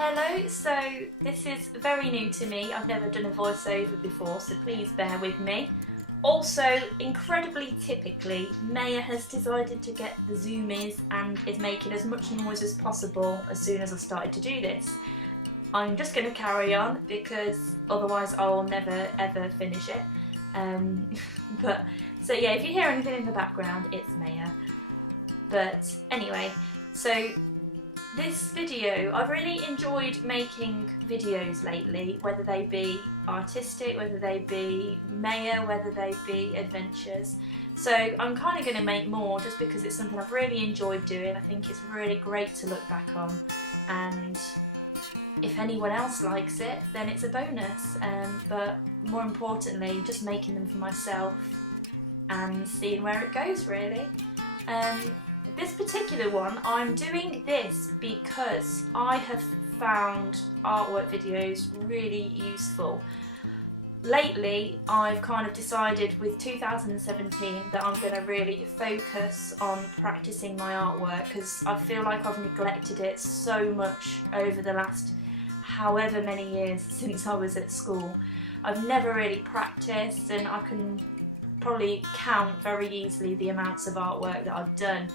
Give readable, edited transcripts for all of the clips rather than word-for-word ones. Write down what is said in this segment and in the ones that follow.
Hello, so this is very new to me. I've never done a voiceover before, so please bear with me. Also, incredibly typically, Maya has decided to get the zoomies and is making as much noise as possible as soon as I started to do this. I'm just going to carry on because otherwise I will never ever finish it. So yeah, if you hear anything in the background, it's Maya. But anyway, so this video, I've really enjoyed making videos lately, whether they be artistic, whether they be Maya, whether they be adventures. So I'm kind of going to make more just because it's something I've really enjoyed doing. I think it's really great to look back on, and if anyone else likes it, then it's a bonus. But more importantly, just making them for myself and seeing where it goes, really. This particular one, I'm doing this because I have found artwork videos really useful. Lately, I've kind of decided with 2017 that I'm going to really focus on practicing my artwork because I feel like I've neglected it so much over the last however many years since I was at school. I've never really practiced, and I can probably count very easily the amounts of artwork that I've done.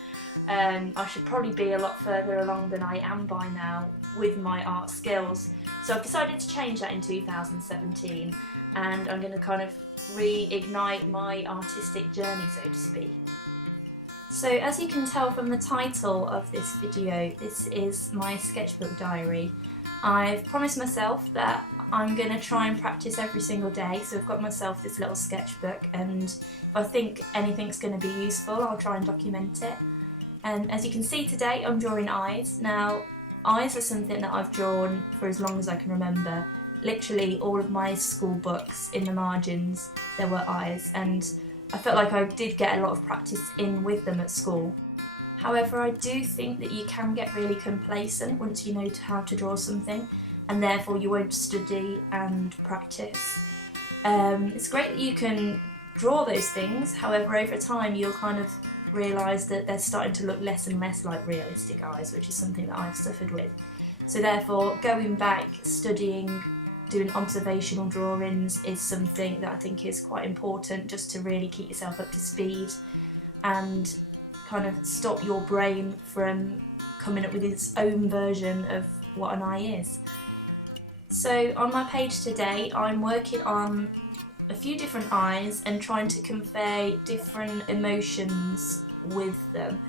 I should probably be a lot further along than I am by now with my art skills. So I've decided to change that in 2017, and I'm going to kind of reignite my artistic journey, so to speak. So as you can tell from the title of this video, this is my sketchbook diary. I've promised myself that I'm going to try and practice every single day, so I've got myself this little sketchbook, and if I think anything's going to be useful, I'll try and document it. And as you can see today, I'm drawing eyes. Now, eyes are something that I've drawn for as long as I can remember. Literally all of my school books, in the margins, there were eyes, and I felt like I did get a lot of practice in with them at school. However, I do think that you can get really complacent once you know how to draw something, and therefore you won't study and practice. It's great that you can draw those things, however over time you'll kind of realise that they're starting to look less and less like realistic eyes, which is something that I've suffered with. So therefore, going back, studying, doing observational drawings is something that I think is quite important, just to really keep yourself up to speed and kind of stop your brain from coming up with its own version of what an eye is. So on my page today, I'm working on a few different eyes and trying to convey different emotions with them.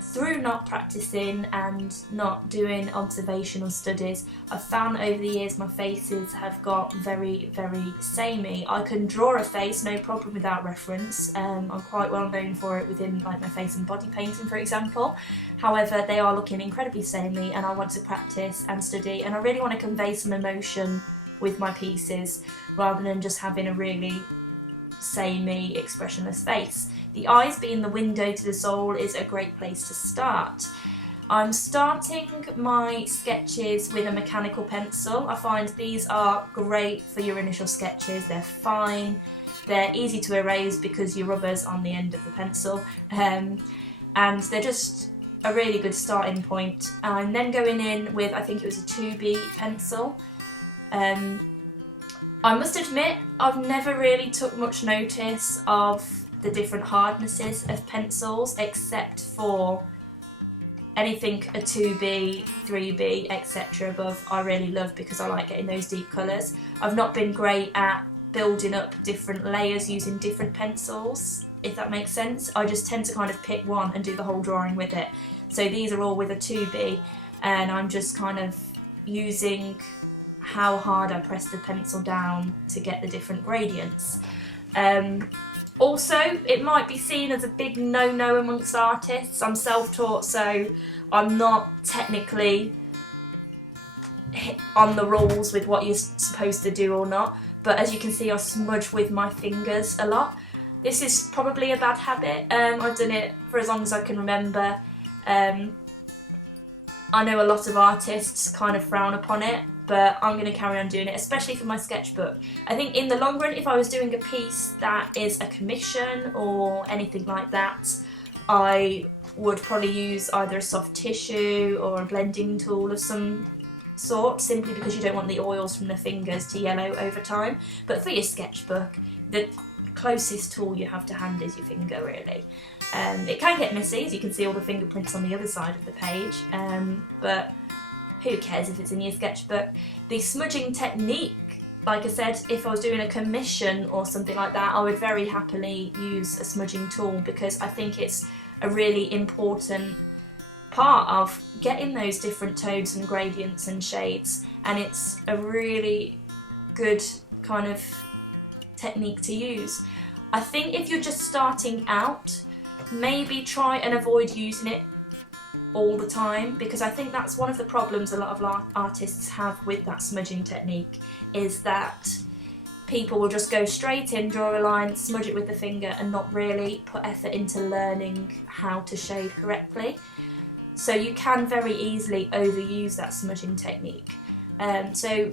Through not practicing and not doing observational studies, I've found over the years my faces have got very, very samey. I can draw a face no problem without reference. I'm quite well known for it within like my face and body painting, for example. However, they are looking incredibly samey, and I want to practice and study, and I really want to convey some emotion with my pieces rather than just having a really samey, expressionless face. The eyes being the window to the soul is a great place to start. I'm starting my sketches with a mechanical pencil. I find these are great for your initial sketches. They're fine, they're easy to erase because your rubber's on the end of the pencil, and they're just a really good starting point. I'm then going in with, I think it was a 2B pencil. I must admit, I've never really took much notice of the different hardnesses of pencils, except for anything a 2B, 3B, etc. above I really love, because I like getting those deep colours. I've not been great at building up different layers using different pencils, if that makes sense. I just tend to kind of pick one and do the whole drawing with it. So these are all with a 2B, and I'm just kind of using how hard I press the pencil down to get the different gradients. Also, it might be seen as a big no-no amongst artists. I'm self-taught, so I'm not technically on the rules with what you're supposed to do or not, but as you can see, I smudge with my fingers a lot. This is probably a bad habit. I've done it for as long as I can remember. I know a lot of artists kind of frown upon it, but I'm going to carry on doing it, especially for my sketchbook. I think in the long run, if I was doing a piece that is a commission or anything like that, I would probably use either a soft tissue or a blending tool of some sort, simply because you don't want the oils from the fingers to yellow over time. But for your sketchbook, the closest tool you have to hand is your finger, really. It can get messy, as you can see all the fingerprints on the other side of the page, but who cares if it's in your sketchbook. The smudging technique, like I said, if I was doing a commission or something like that, I would very happily use a smudging tool, because I think it's a really important part of getting those different tones and gradients and shades, and it's a really good kind of technique to use. I think if you're just starting out, maybe try and avoid using it all the time, because I think that's one of the problems a lot of artists have with that smudging technique, is that people will just go straight in, draw a line, smudge it with the finger, and not really put effort into learning how to shade correctly. So you can very easily overuse that smudging technique. So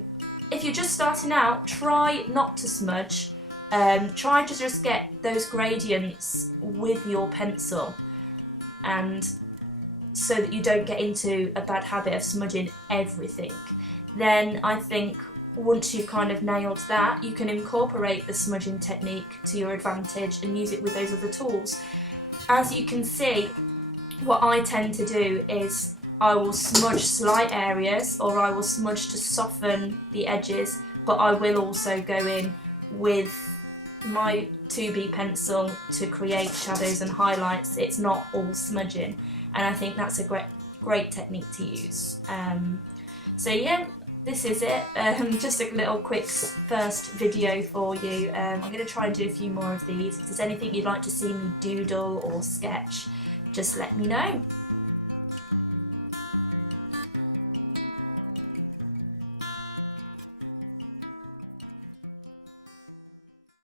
if you're just starting out, try not to smudge. Try to just get those gradients with your pencil, and so that you don't get into a bad habit of smudging everything. Then I think once you've kind of nailed that, you can incorporate the smudging technique to your advantage and use it with those other tools. As you can see, what I tend to do is I will smudge slight areas, or I will smudge to soften the edges, but I will also go in with my 2B pencil to create shadows and highlights. It's not all smudging, and I think that's a great technique to use. So yeah, this is it. Just a little quick first video for you. I'm going to try and do a few more of these. If there's anything you'd like to see me doodle or sketch, just let me know.